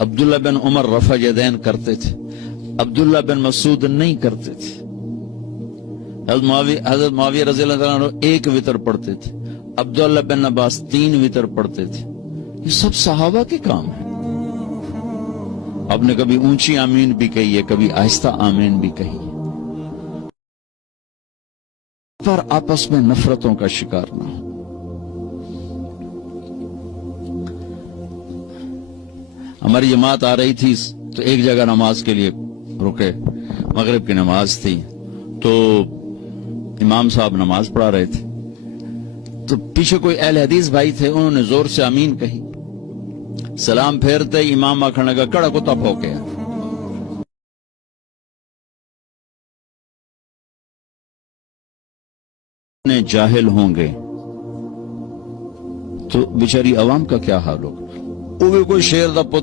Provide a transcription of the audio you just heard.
عبداللہ بن عمر رفع یدین کرتے تھے، عبداللہ بن مسعود نہیں کرتے تھے۔ حضرت معاویہ رضی اللہ عنہ 1 وتر پڑھتے تھے، عبداللہ بن عباس 3 وتر پڑھتے تھے۔ یہ سب صحابہ کے کام ہیں۔ آپ نے کبھی اونچی آمین بھی کہی ہے، کبھی آہستہ آمین بھی کہی ہے، پر آپس میں نفرتوں کا شکار نہ ہو۔ ہماری جماعت آ رہی تھی تو ایک جگہ نماز کے لیے رکے، مغرب کی نماز تھی، تو امام صاحب نماز پڑھا رہے تھے، تو پیچھے کوئی اہل حدیث بھائی تھے، انہوں نے زور سے آمین کہی، سلام پھیرتے امام آکھنے لگا کڑا کتا پھوکیا۔ جاہل ہوں گے تو بیچاری عوام کا کیا حال ہوگا؟ وہ بھی کوئی شیر دا پتر